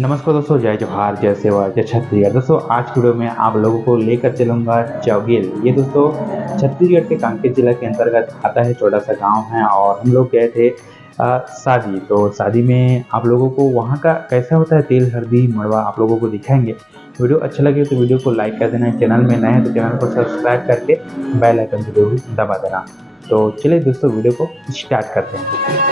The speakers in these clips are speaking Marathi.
नमस्कार दोस्तों, जय जोहार, जय सेवा, जय छत्तीसगढ़। दोस्तों आज की वीडियो में आप लोगों को लेकर चलूँगा चौगिल। ये दोस्तों छत्तीसगढ़ के कांकेर जिला के अंतर्गत आता है, छोटा सा गांव है। और हम लोग गए थे शादी। तो शादी में आप लोगों को वहाँ का कैसा होता है तेल हल्दी मड़वा आप लोगों को दिखाएंगे। वीडियो अच्छा लगे तो वीडियो को लाइक कर देना, चैनल में नए हैं तो चैनल को सब्सक्राइब करके बेल आइकन को जरूर दबा देना। तो चलिए दोस्तों वीडियो को स्टार्ट करते हैं।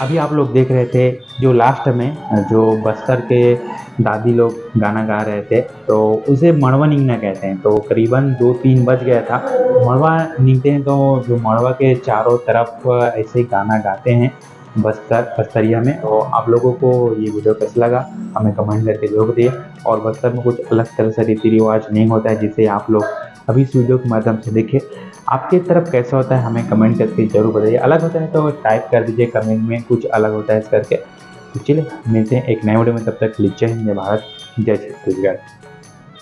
अभी आप लोग देख रहे थे जो लास्ट में जो बस्तर के दादी लोग गाना गा रहे थे, तो उसे मड़वा नींगना कहते हैं। तो करीबन 2-3 बज गया था। मड़वा नींगते हैं तो जो मड़वा के चारों तरफ ऐसे गाना गाते हैं बस्तरिया में। तो आप लोगों को ये वीडियो कैसा लगा हमें कमेंट करके ज़रूर दिए। और बस्तर में कुछ अलग तरह से रीति रिवाज नहीं होता है जिसे आप लोग अभी इस वीडियो के माध्यम से देखें। आपकी तरफ कैसा होता है हमें कमेंट करके ज़रूर बताइए। अलग होता है तो टाइप कर दीजिए कमेंट में कुछ अलग होता है इस करके। तो चलिए मिलते हैं एक नए वीडियो में, तब तक जय हिंद, जय भारत, जय छत्तीसगढ़।